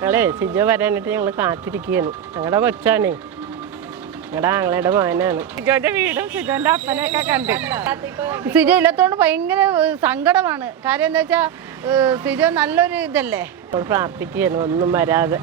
ഞങ്ങളെ സിജോ വരാനായിട്ട് ഞങ്ങൾ കാത്തിരിക്കുകയാണ്. ഞങ്ങളുടെ കൊച്ചാണേ, ഞങ്ങളുടെ ആങ്ങളുടെ മകനാണ്. സിജോന്റെ വീടും സിജോന്റെ അപ്പനെയൊക്കെ കണ്ട്. സിജോ ഇല്ലാത്തതുകൊണ്ട് ഭയങ്കര സങ്കടമാണ്. കാര്യം എന്താ വെച്ചാൽ സിജോ നല്ലൊരു ഇതല്ലേ. നമ്മൾ പ്രാർത്ഥിക്കുകയാണ് ഒന്നും വരാതെ.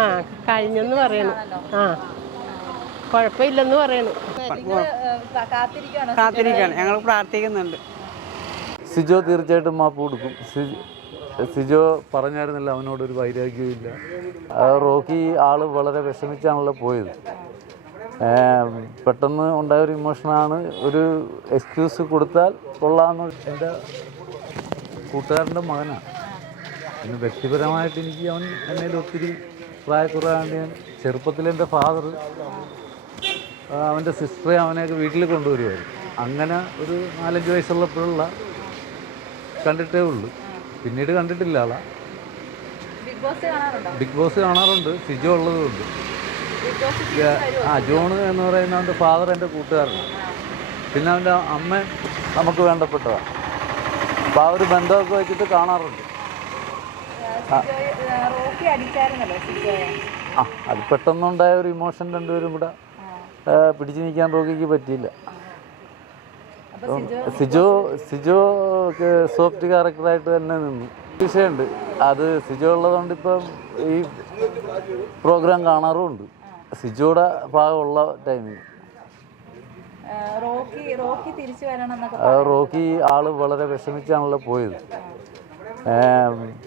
ആ കഴിഞ്ഞെന്ന് പറയണു. ആ കുഴപ്പമില്ലെന്ന് പറയണു. കാത്തിരിക്കുകയാണ്, ഞങ്ങൾ പ്രാർത്ഥിക്കുന്നുണ്ട്. സിജോ തീർച്ചയായിട്ടും മാപ്പ് കൊടുക്കും. സിജോ പറഞ്ഞായിരുന്നില്ല അവനോടൊരു വൈരാഗ്യവും ഇല്ല. റോക്കി ആള് വളരെ വിഷമിച്ചാണല്ലോ പോയത്. പെട്ടെന്ന് ഉണ്ടായൊരു ഇമോഷനാണ്. ഒരു എക്സ്ക്യൂസ് കൊടുത്താൽ കൊള്ളാമെന്ന് എൻ്റെ കൂട്ടുകാരൻ്റെ മകനാണ്. പിന്നെ വ്യക്തിപരമായിട്ട് എനിക്ക് അവൻ എന്നതിൽ ഒത്തിരി പ്രായക്കുറവാണ്ട് ഞാൻ ചെറുപ്പത്തിൽ എൻ്റെ ഫാദർ അവൻ്റെ സിസ്റ്ററെ അവനെയൊക്കെ വീട്ടിൽ കൊണ്ടുവരുമായിരുന്നു. അങ്ങനെ ഒരു 4-5 വയസ്സുള്ളപ്പോഴുള്ള കണ്ടിട്ടേ ഉള്ളൂ. പിന്നീട് കണ്ടിട്ടില്ല ആളാ. ബിഗ് ബോസ് കാണാറുണ്ട്, സിജോ ഉള്ളതുകൊണ്ട്. ജോണ് എന്ന് പറയുന്ന അവൻ്റെ ഫാദർ എൻ്റെ കൂട്ടുകാരനാണ്. പിന്നെ അവൻ്റെ അമ്മ നമുക്ക് വേണ്ടപ്പെട്ടതാണ്. അപ്പോൾ ആ ഒരു ബന്ധമൊക്കെ വെച്ചിട്ട് കാണാറുണ്ട്. അത് പെട്ടെന്നുണ്ടായ ഒരു ഇമോഷൻ രണ്ടുപേരും കൂടെ പിടിച്ചു നിൽക്കാൻ റോക്കിക്ക് പറ്റിയില്ല. സിജോ സോഫ്റ്റ് ക്യാരക്ടറായിട്ട് തന്നെ നിന്നു. വിഷയമുണ്ട് അത്. സിജോ ഉള്ളതുകൊണ്ട് ഇപ്പം ഈ പ്രോഗ്രാം കാണാറുമുണ്ട്. സിജോയുടെ ഭാഗമുള്ള ടൈമിൽ റോക്കി ആള് വളരെ വിഷമിച്ചാണല്ലോ പോയത്.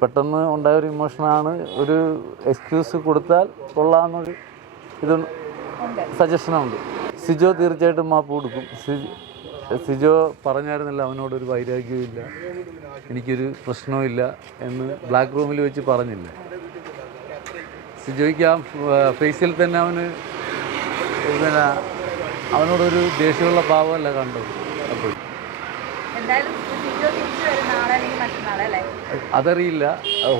പെട്ടെന്ന് ഉണ്ടായൊരു ഇമോഷനാണ്. ഒരു എക്സ്ക്യൂസ് കൊടുത്താൽ കൊള്ളാമെന്നൊരു ഇത് സജഷനുണ്ട്. സിജോ തീർച്ചയായിട്ടും മാപ്പ് കൊടുക്കും. സിജോ പറഞ്ഞായിരുന്നില്ല അവനോടൊരു വൈരാഗ്യവും ഇല്ല, എനിക്കൊരു പ്രശ്നവും ഇല്ല എന്ന് ബ്ലാക്ക് റൂമിൽ വെച്ച് പറഞ്ഞില്ല. സിജോയ്ക്ക് ആ ഫേസിൽ തന്നെ അവന് പിന്നെ അവനോടൊരു ദേഷ്യമുള്ള ഭാവമല്ല കണ്ടത്. അപ്പോൾ അതറിയില്ല.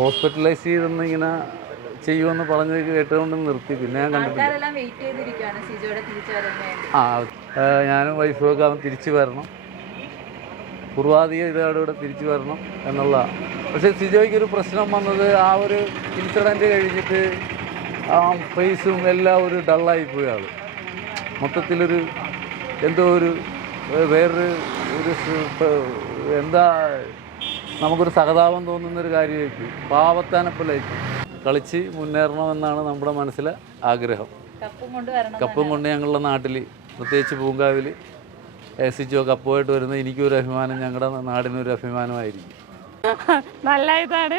ഹോസ്പിറ്റലൈസ് ചെയ്തെന്ന് ഇങ്ങനെ ചെയ്യുമെന്ന് പറഞ്ഞത് കേട്ടുകൊണ്ട് നിർത്തി. പിന്നെ ഞാൻ കണ്ടിട്ടില്ല. ഞാനും വൈഫും ഒക്കെ അവൻ തിരിച്ചു വരണം, പൂർവാധികം ഇതോടെ തിരിച്ചു വരണം എന്നുള്ള. പക്ഷേ സിജോയ്ക്കൊരു പ്രശ്നം വന്നത് ആ ഒരു ഇൻസിഡൻറ്റ് കഴിഞ്ഞിട്ട് ആ ഫേസും എല്ലാം ഒരു ഡള്ളായിപ്പോയി. ആൾ മൊത്തത്തിലൊരു എന്തോ ഒരു വേറൊരു എന്താ നമുക്കൊരു സഹതാപം തോന്നുന്നൊരു കാര്യമായിരിക്കും. പാവത്താനപ്പോഴേക്കും കളിച്ച് മുന്നേറണമെന്നാണ് നമ്മുടെ മനസ്സിലെ ആഗ്രഹം. കപ്പും കൊണ്ട് ഞങ്ങളുടെ നാട്ടിൽ പ്രത്യേകിച്ച് പൂങ്കാവിൽ സിജോ കപ്പുമായിട്ട് വരുന്നത് എനിക്കൊരു അഭിമാനം, ഞങ്ങളുടെ നാടിനൊരു അഭിമാനമായിരിക്കും. നല്ല ഇതാണ്.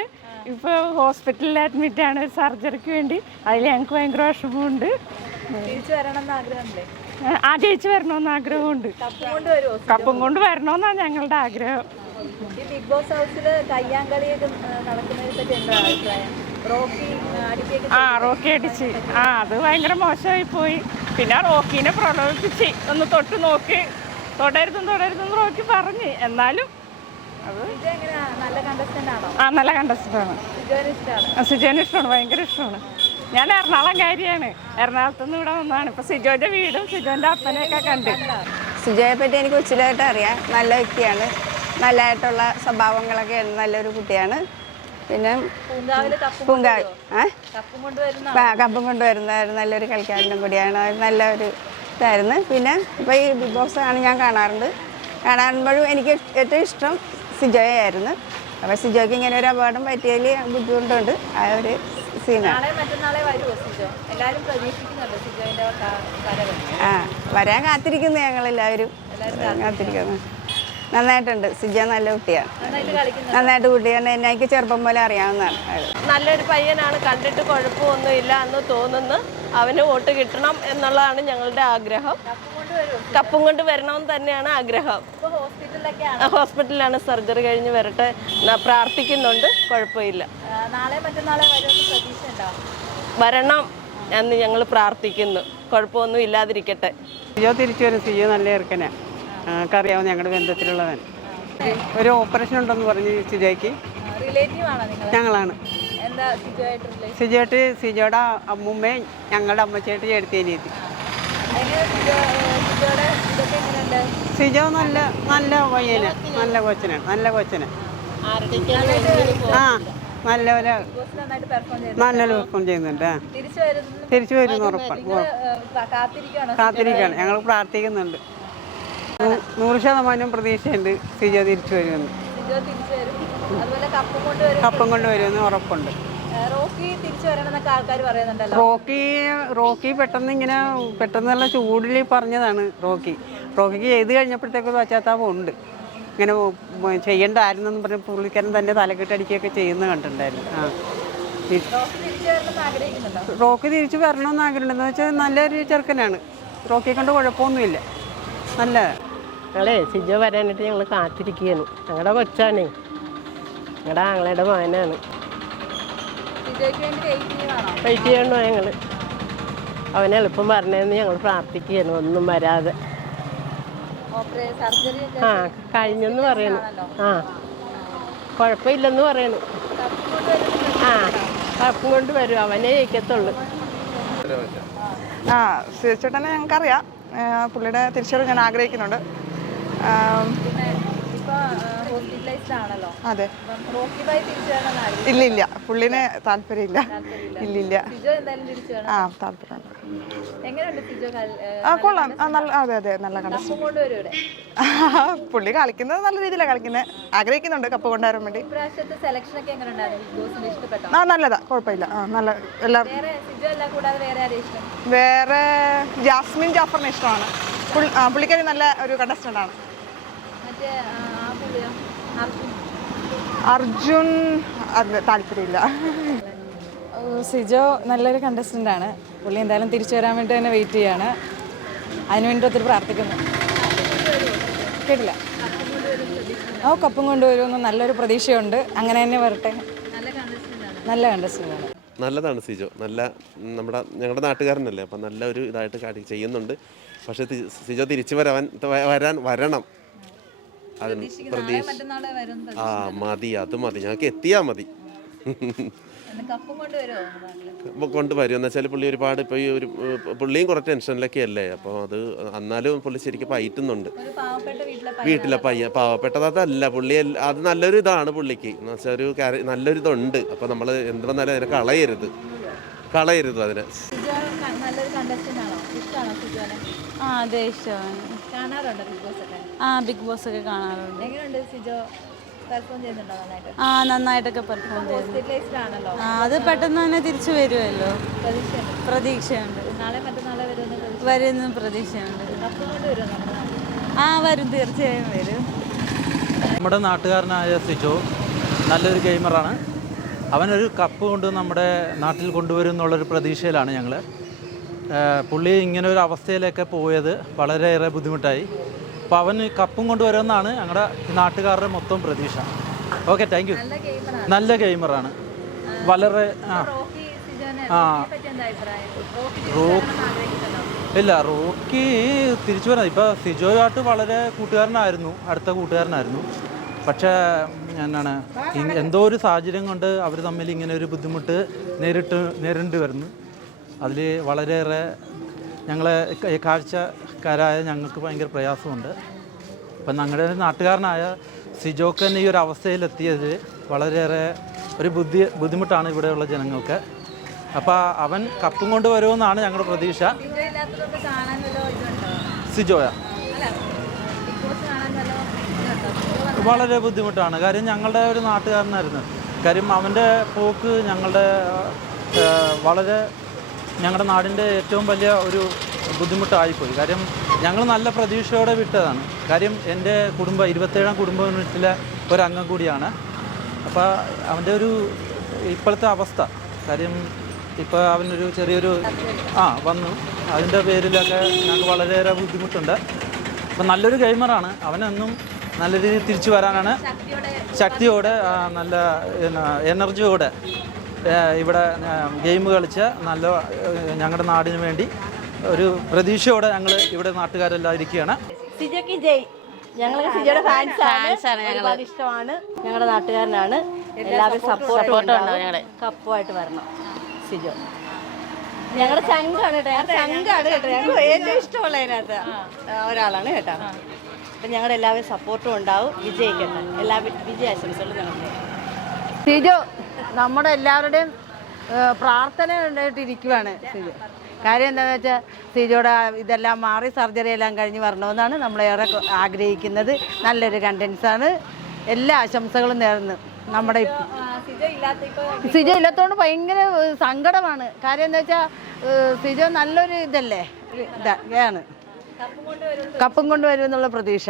ഇപ്പോൾ ഹോസ്പിറ്റലിൽ അഡ്മിറ്റാണ് സർജറിക്ക് വേണ്ടി. അതിൽ ഞങ്ങൾക്ക് ഭയങ്കര വിഷമമുണ്ട്. ജയിച്ച് വരണമെന്ന് ആഗ്രഹമുണ്ട്. കപ്പും കൊണ്ട് വരണമെന്നാണ് ഞങ്ങളുടെ ആഗ്രഹം. ബിഗ് ബോസ് ഹൗസിൽ കയ്യാങ്കളിയൊക്കെ നടക്കുന്നതിനെ പറ്റി എന്താ അഭിപ്രായം? റോക്കി അടിച്ച് അത് ഭയങ്കര മോശമായി പോയി. പിന്നെ റോക്കിനെ പ്രലോഭിപ്പിച്ച് ഒന്ന് തൊട്ട് നോക്ക്, തുടരുതെന്ന് റോക്കി പറഞ്ഞ്. എന്നാലും അത് നല്ല കണ്ടസ്റ്റൻ്റാണ്. സിജോനെ ഇഷ്ടമാണ്, ഭയങ്കര ഇഷ്ടമാണ്. ഞാൻ എറണാകുളംകാരിയാണ്. എറണാകുളത്തുനിന്ന് ഇവിടെ വന്നതാണ്. ഇപ്പം സിജോന്റെ വീടും സിജോന്റെ അപ്പനെയൊക്കെ കണ്ട്. സിജോയെ പറ്റി എനിക്ക് കൊച്ചിലായിട്ട് അറിയാം. നല്ല വ്യക്തിയാണ്, നല്ലതായിട്ടുള്ള സ്വഭാവങ്ങളൊക്കെ നല്ലൊരു കുട്ടിയാണ്. പിന്നെ പൂങ്കാവ് കപ്പും കൊണ്ടുവരുന്നതായിരുന്നു. നല്ലൊരു കളിക്കാരനും കൂടിയാണ്. നല്ലൊരു ഇതായിരുന്നു. പിന്നെ ഇപ്പോൾ ഈ ബിഗ് ബോസ് ആണ് ഞാൻ കാണാറുമ്പോഴും എനിക്ക് ഏറ്റവും ഇഷ്ടം സിജോയെ ആയിരുന്നു. അപ്പോൾ സിജോയ്ക്ക് ഇങ്ങനെ ഒരു അപകടം പറ്റിയതിൽ ബുദ്ധിമുട്ടുണ്ട്. ആ ഒരു സീനാണ്. വരാൻ കാത്തിരിക്കുന്നു. ഞങ്ങളെല്ലാവരും കാത്തിരിക്കുന്നു. നന്നായിട്ടുണ്ട്. സിജോ നല്ല കുട്ടിയാണ്, നന്നായിട്ട് കുട്ടിയാണ്. എനിക്ക് ചെറുപ്പം പോലെ അറിയാവുന്നതാണ്. നല്ലൊരു പയ്യനാണ്, കണ്ടിട്ട് കുഴപ്പമൊന്നുമില്ല എന്ന് തോന്നുന്നു. അവന് വോട്ട് കിട്ടണം എന്നുള്ളതാണ് ഞങ്ങളുടെ ആഗ്രഹം. കപ്പും കൊണ്ട് വരണമെന്ന് തന്നെയാണ് ആഗ്രഹം. ഹോസ്പിറ്റലിലാണ്, സർജറി കഴിഞ്ഞ് വരട്ടെ പ്രാർത്ഥിക്കുന്നുണ്ട്. കുഴപ്പമില്ല, വരണം എന്ന് ഞങ്ങൾ പ്രാർത്ഥിക്കുന്നു. കുഴപ്പമൊന്നും ഇല്ലാതിരിക്കട്ടെ. സിജോ തിരിച്ചു വരും. സിജോ നല്ല ചെറുക്കനാണ്, ഞങ്ങൾക്കറിയാവുന്ന ഞങ്ങളുടെ ബന്ധത്തിലുള്ളവൻ. ഒരു ഓപ്പറേഷൻ ഉണ്ടെന്ന് പറഞ്ഞ് സിജോയ്ക്ക്. ഞങ്ങളാണ്. സിജോയുടെ അമ്മൂമ്മയും ഞങ്ങളുടെ അമ്മച്ചേട്ട് ചേർത്തിയേരി. സിജോ നല്ല പയ്യന്, നല്ല കൊച്ചനാണ്. നല്ലപോലെ നന്നായിട്ട് പെർഫോം ചെയ്തു. നല്ലൊരു പെർഫോം ചെയ്യുന്നുണ്ട്. തിരിച്ചു വരുന്നു ഉറപ്പാണ്. കാത്തിരിക്കുകയാണ്. ഞങ്ങൾ പ്രാർത്ഥിക്കുന്നുണ്ട്. 100% പ്രതീക്ഷയുണ്ട് സിജോ തിരിച്ചു വരുമെന്ന്. അതുപോലെ കപ്പം കൊണ്ടുവരുമെന്ന് ഉറപ്പുണ്ട്. റോക്കി തിരിച്ചു വരണമെന്നൊക്കെ ആൾക്കാർ പറയുന്നുണ്ടല്ലോ. റോക്കി പെട്ടെന്നുള്ള ചൂടിൽ പറഞ്ഞതാണ്. റോക്കിക്ക് ചെയ്ത് കഴിഞ്ഞപ്പോഴത്തേക്കൊരു പശ്ചാത്താപം ഉണ്ട്. ഇങ്ങനെ ചെയ്യണ്ടായിരുന്നെന്ന് പറഞ്ഞ് പുള്ളിക്കാരൻ തന്നെ തലക്കെട്ടടിക്കുകയൊക്കെ ചെയ്യുന്നത് കണ്ടിട്ടുണ്ടായിരുന്നു. റോക്കി തിരിച്ചു വരണമെന്ന് ആഗ്രഹമുണ്ടെന്ന് വെച്ചാൽ നല്ലൊരു ചെറുക്കനാണ്. റോക്കിയെ കൊണ്ട് കുഴപ്പമൊന്നുമില്ല. നല്ല ഞങ്ങളെ സിജോ വരാനായിട്ട് ഞങ്ങൾ കാത്തിരിക്കുകയാണ്. ഞങ്ങളുടെ കൊച്ചാണേ, ഞങ്ങളുടെ ആങ്ങളുടെ മകനാണ്. വെയിറ്റ് ചെയ്യണോ ഞങ്ങൾ? അവനെ എളുപ്പം പറഞ്ഞതെന്ന് ഞങ്ങൾ പ്രാർത്ഥിക്കുകയാണ്, ഒന്നും വരാതെ. ആ കഴിഞ്ഞെന്ന് പറയണു. ആ കുഴപ്പമില്ലെന്ന് പറയണു. ആ കപ്പും കൊണ്ട് വരും, അവനെ ജയിക്കത്തുള്ളൂ. ചേട്ടനെ ഞങ്ങൾക്കറിയാം. പുള്ളിയുടെ തിരിച്ചറിവ് ഞാൻ ആഗ്രഹിക്കുന്നുണ്ട്. അതെ, ഇല്ല പുള്ളിന് താല്പര്യമില്ല. ഇല്ലില്ല. താല്പര്യമുണ്ട്. കൊള്ളാം. അതെ നല്ല കണ്ടസ്റ്റന്റ്. പുള്ളി കളിക്കുന്നത് നല്ല രീതിയിലാണ് കളിക്കുന്നത്. ആഗ്രഹിക്കുന്നുണ്ട് കപ്പ് കൊണ്ടുവരാൻ വേണ്ടി. നല്ലതാ, കുഴപ്പമില്ല. നല്ല എല്ലാവർക്കും. വേറെ ജാസ്മിൻ ജാഫറിനെ ഇഷ്ടമാണ്. പുള്ളിക്കാരി നല്ല ഒരു കണ്ടസ്റ്റന്റ് ആണ്. അർജുൻ അത് താല്പര്യമില്ല. സിജോ നല്ലൊരു കണ്ടസ്റ്റൻ്റ് ആണ്. പുള്ളി എന്തായാലും തിരിച്ചു വരാൻ വേണ്ടി തന്നെ വെയിറ്റ് ചെയ്യാണ്. അതിനുവേണ്ടി ഒത്തിരി പ്രാർത്ഥിക്കുന്നു. കേട്ടില്ല. കപ്പും കൊണ്ടുവരുമെന്ന് നല്ലൊരു പ്രതീക്ഷയുണ്ട്. അങ്ങനെ തന്നെ വരട്ടെ. നല്ല കണ്ടസ്റ്റൻ്റ് ആണ്. നല്ലതാണ് സിജോ. ഞങ്ങളുടെ നാട്ടുകാരനല്ലേ, അപ്പം നല്ല ഒരു ഇതായിട്ട് ചെയ്യുന്നുണ്ട്. പക്ഷേ സിജോ തിരിച്ചു വരണം. അതിന് പ്രതീക്ഷ മതി. അത് മതി, ഞങ്ങൾക്ക് എത്തിയാൽ മതി. കൊണ്ടുവരും എന്ന് വെച്ചാൽ പുള്ളി ഒരുപാട് ഇപ്പോൾ ഈ പുള്ളിയും കുറേ ടെൻഷനിലൊക്കെ അല്ലേ. അപ്പോൾ അത് എന്നാലും പുള്ളി ശരിക്കും പയറ്റുന്നുണ്ട്. വീട്ടിലെ പാവപ്പെട്ടതല്ല പുള്ളി. അത് നല്ലൊരു ഇതാണ് പുള്ളിക്ക് എന്ന് വെച്ചാൽ ഒരു നല്ലൊരു ഇതുണ്ട്. അപ്പോൾ നമ്മൾ എന്ത് വന്നാലും അതിനെ കളയരുത് അതിനെ. അതെ, ഇഷ്ടമാണ്. ബിഗ് ബോസ് ഒക്കെ കാണാറുണ്ട്. നന്നായിട്ടൊക്കെ പെർഫോം ചെയ്യുന്നു. അത് പെട്ടെന്ന് തന്നെ തിരിച്ചു വരുമല്ലോ. പ്രതീക്ഷയുണ്ട്. വരുന്ന പ്രതീക്ഷയുണ്ട്. വരും, തീർച്ചയായും വരും. നമ്മുടെ നാട്ടുകാരനായ സിജോ നല്ലൊരു ഗെയിമറാണ്. അവനൊരു കപ്പ് കൊണ്ട് നമ്മുടെ നാട്ടിൽ കൊണ്ടുവരും എന്നുള്ളൊരു പ്രതീക്ഷയിലാണ് ഞങ്ങൾ. പുള്ളി ഇങ്ങനെ ഒരു അവസ്ഥയിലൊക്കെ പോയത് വളരെയേറെ ബുദ്ധിമുട്ടായി. അപ്പോൾ അവൻ കപ്പും കൊണ്ടുവരുമെന്നാണ് ഞങ്ങളുടെ നാട്ടുകാരുടെ മൊത്തം പ്രതീക്ഷ. Okay, thank you. നല്ല ഗെയിമറാണ്. വളരെ റോക്കി തിരിച്ചു വരാം. ഇപ്പോൾ സിജോയായിട്ട് വളരെ അടുത്ത കൂട്ടുകാരനായിരുന്നു. പക്ഷേ എന്തോ ഒരു സാഹചര്യം കൊണ്ട് അവർ തമ്മിൽ ഇങ്ങനെ ഒരു ബുദ്ധിമുട്ട് നേരിടേണ്ടി വരുന്നു. അതിൽ വളരെയേറെ ഞങ്ങളെ കാഴ്ചക്കാരായ ഞങ്ങൾക്ക് ഭയങ്കര പ്രയാസമുണ്ട്. അപ്പം ഞങ്ങളുടെ നാട്ടുകാരനായ സിജോക്ക് തന്നെ ഈ ഒരു അവസ്ഥയിലെത്തിയതിൽ വളരെയേറെ ഒരു ബുദ്ധിമുട്ടാണ് ഇവിടെയുള്ള ജനങ്ങൾക്ക്. അപ്പോൾ അവൻ കപ്പും കൊണ്ട് വരുമെന്നാണ് ഞങ്ങളുടെ പ്രതീക്ഷ. സിജോയ വളരെ ബുദ്ധിമുട്ടാണ്. കാര്യം ഞങ്ങളുടെ ഒരു നാട്ടുകാരനായിരുന്നു. കാര്യം അവൻ്റെ പോക്ക് ഞങ്ങളുടെ നാടിൻ്റെ ഏറ്റവും വലിയ ഒരു ബുദ്ധിമുട്ടായിപ്പോയി. കാര്യം ഞങ്ങൾ നല്ല പ്രതീക്ഷയോടെ വിട്ടതാണ്. കാര്യം എൻ്റെ 27ാം കുടുംബ യൂണിറ്റിലെ ഒരംഗം കൂടിയാണ്. അപ്പോൾ അവൻ്റെ ഇപ്പോഴത്തെ അവസ്ഥ, കാര്യം ഇപ്പോൾ അവനൊരു ചെറിയൊരു വന്നു. അതിൻ്റെ പേരിലൊക്കെ ഞങ്ങൾക്ക് വളരെയേറെ ബുദ്ധിമുട്ടുണ്ട്. അപ്പം നല്ലൊരു ഗെയിമറാണ്. അവനെന്നും നല്ല രീതിയിൽ തിരിച്ചു വരാനാണ് ശക്തിയോടെ, നല്ല എനർജിയോടെ ഇവിടെ ഗെയിം കളിച്ച് ഞങ്ങളുടെ നാടിന് വേണ്ടി ഒരു പ്രതീക്ഷയോടെ ഞങ്ങൾ ഇവിടെ നാട്ടുകാരെല്ലാം ഇരിക്കുകയാണ്. സിജോക്ക് ജയ്. ഞങ്ങൾ സിജോയുടെ ഫാൻസാണ്. ഒരുപാട് ഇഷ്ടമാണ്. ഞങ്ങളുടെ നാട്ടുകാരനാണ്. എല്ലാവരും സപ്പോർട്ടും ഞങ്ങളുടെ കപ്പുമായിട്ട് വരണം സിജോ. ഞങ്ങളുടെ ചങ്കാണ് കേട്ടോ. ഞങ്ങൾ ഏറ്റവും ഇഷ്ടമുള്ള അതിനകത്ത് ഒരാളാണ് കേട്ടോ. അപ്പം ഞങ്ങളുടെ എല്ലാവരും സപ്പോർട്ടും ഉണ്ടാവും. വിജയിക്കട്ടെ. എല്ലാ വിജയാശംസകളും ഞങ്ങൾക്ക്. സിജോ നമ്മുടെ എല്ലാവരുടെയും പ്രാർത്ഥന ഉണ്ടായിട്ടിരിക്കുവാണ് സിജോ. കാര്യം എന്താണെന്ന് വെച്ചാൽ സിജോയുടെ ഇതെല്ലാം മാറി സർജറി എല്ലാം കഴിഞ്ഞ് വരണമെന്നാണ് നമ്മളേറെ ആഗ്രഹിക്കുന്നത്. നല്ലൊരു കണ്ടൻസാണ്. എല്ലാ ആശംസകളും നേർന്ന് നമ്മുടെ സിജോ ഇല്ലാത്തതുകൊണ്ട് ഭയങ്കര സങ്കടമാണ്. കാര്യം എന്താ വെച്ചാൽ സിജോ നല്ലൊരു ഇതല്ലേ ഇതാണ്. കപ്പും കൊണ്ടുവരും എന്നുള്ള പ്രതീക്ഷ.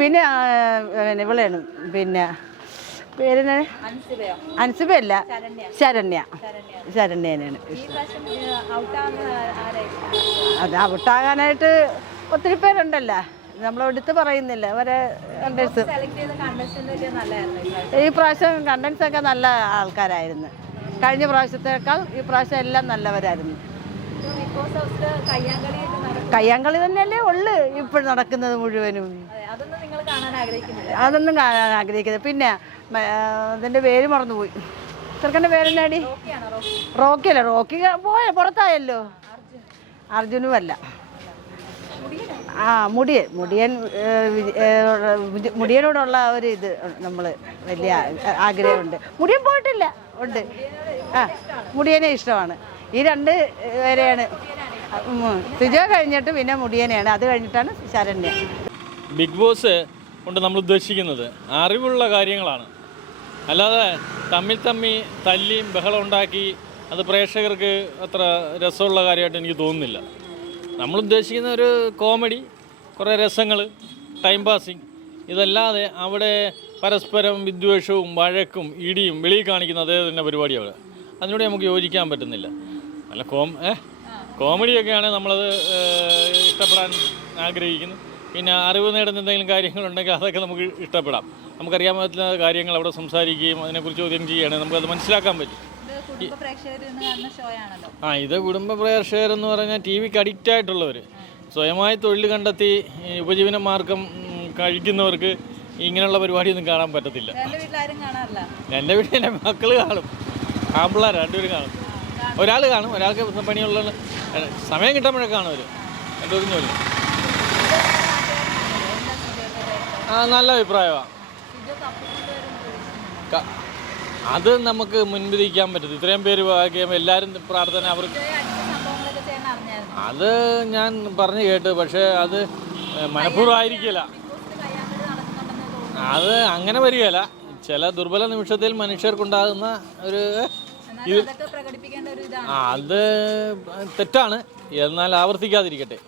പിന്നെ ഇവളാണ്, പിന്നെ പേര് അൻസിബയല്ല, ശരണ്യനാണ് ഇഷ്ടം. അത് ഔട്ടാകാനായിട്ട് ഒത്തിരി പേരുണ്ടല്ലോ, നമ്മളെടുത്ത് പറയുന്നില്ല. അവരെ കണ്ടൻസ് ഈ പ്രാവശ്യം കണ്ടൻസൊക്കെ നല്ല ആൾക്കാരായിരുന്നു. കഴിഞ്ഞ പ്രാവശ്യത്തേക്കാൾ ഈ പ്രാവശ്യം എല്ലാം നല്ലവരായിരുന്നു. കയ്യാങ്കളി തന്നെയല്ലേ ഉള്ളു ഇപ്പോഴും നടക്കുന്നത് മുഴുവനും. അതൊന്നും കാണാൻ ആഗ്രഹിക്കുന്നത്. പിന്നെ അതിൻ്റെ പേര് മറന്നുപോയി. ചെറുക്കൻ്റെ പേരെന്നാടി? റോക്കിയല്ല, റോക്കി പോയ പുറത്തായല്ലോ. അർജുനുമല്ല, മുടിയനോടുള്ള ഒരു ഇത് നമ്മൾ വലിയ ആഗ്രഹമുണ്ട്. മുടിയൻ പോയിട്ടില്ല, ഉണ്ട്. മുടിയനെ ഇഷ്ടമാണ്. ഈ രണ്ട് പേരെയാണ്. സിജോ കഴിഞ്ഞിട്ട് പിന്നെ മുടിയനെയാണ്, അത് കഴിഞ്ഞിട്ടാണ് ശരണ്യ. ബിഗ് ബോസ് കൊണ്ട് നമ്മൾ ഉദ്ദേശിക്കുന്നത് അറിവുള്ള കാര്യങ്ങളാണ്. അല്ലാതെ തമ്മിൽ തല്ലിയും ബഹളം ഉണ്ടാക്കി അത് പ്രേക്ഷകർക്ക് അത്ര രസമുള്ള കാര്യമായിട്ട് എനിക്ക് തോന്നുന്നില്ല. നമ്മൾ ഉദ്ദേശിക്കുന്ന ഒരു കോമഡി, കുറേ രസങ്ങൾ, ടൈം പാസിങ്, ഇതല്ലാതെ അവിടെ പരസ്പരം വിദ്വേഷവും വഴക്കും ഇടിയും വെളിയിൽ കാണിക്കുന്ന അതേ തന്നെ പരിപാടി അവിടെ. അതിനോട് നമുക്ക് യോജിക്കാൻ പറ്റുന്നില്ല. നല്ല കോമഡിയൊക്കെയാണ് നമ്മളത് ഇഷ്ടപ്പെടാൻ ആഗ്രഹിക്കുന്നത്. പിന്നെ അറിവ് നേടുന്ന എന്തെങ്കിലും കാര്യങ്ങളുണ്ടെങ്കിൽ അതൊക്കെ നമുക്ക് ഇഷ്ടപ്പെടാം. നമുക്കറിയാൻ പറ്റുന്ന കാര്യങ്ങൾ അവിടെ സംസാരിക്കുകയും അതിനെക്കുറിച്ച് ചോദ്യം ചെയ്യുകയാണെങ്കിൽ നമുക്കത് മനസ്സിലാക്കാൻ പറ്റും. ഇത് കുടുംബ പ്രേക്ഷകരെന്ന് പറഞ്ഞാൽ ടി വിക്ക് അഡിക്റ്റ് ആയിട്ടുള്ളവർ, സ്വയമായി തൊഴിൽ കണ്ടെത്തി ഉപജീവന മാർഗം കഴിക്കുന്നവർക്ക് ഇങ്ങനെയുള്ള പരിപാടിയൊന്നും കാണാൻ പറ്റത്തില്ല. എൻ്റെ വീട്ടിൽ എൻ്റെ മക്കൾ കാണും, ആമ്പിള്ളേർ രണ്ടുപേരും കാണും. ഒരാൾ കാണും, ഒരാൾക്ക് പണിയുള്ള സമയം കിട്ടുമ്പോഴൊക്കെ കാണും. അവർ രണ്ടുപേരും ജോലി. നല്ല അഭിപ്രായമാണ്. അത് നമുക്ക് മുൻപിരിക്കാൻ പറ്റും. ഇത്രയും പേര് വായിക്കുമ്പോൾ എല്ലാവരും പ്രാർത്ഥന അവർക്ക് അത് ഞാൻ പറഞ്ഞു കേട്ടു. പക്ഷേ അത് മനഃപൂർവ്വമായിരിക്കില്ല, അത് അങ്ങനെ വരികയില്ല. ചില ദുർബല നിമിഷത്തിൽ മനുഷ്യർക്കുണ്ടാകുന്ന ഒരു അത് തെറ്റാണ്, എന്നാൽ ആവർത്തിക്കാതിരിക്കട്ടെ.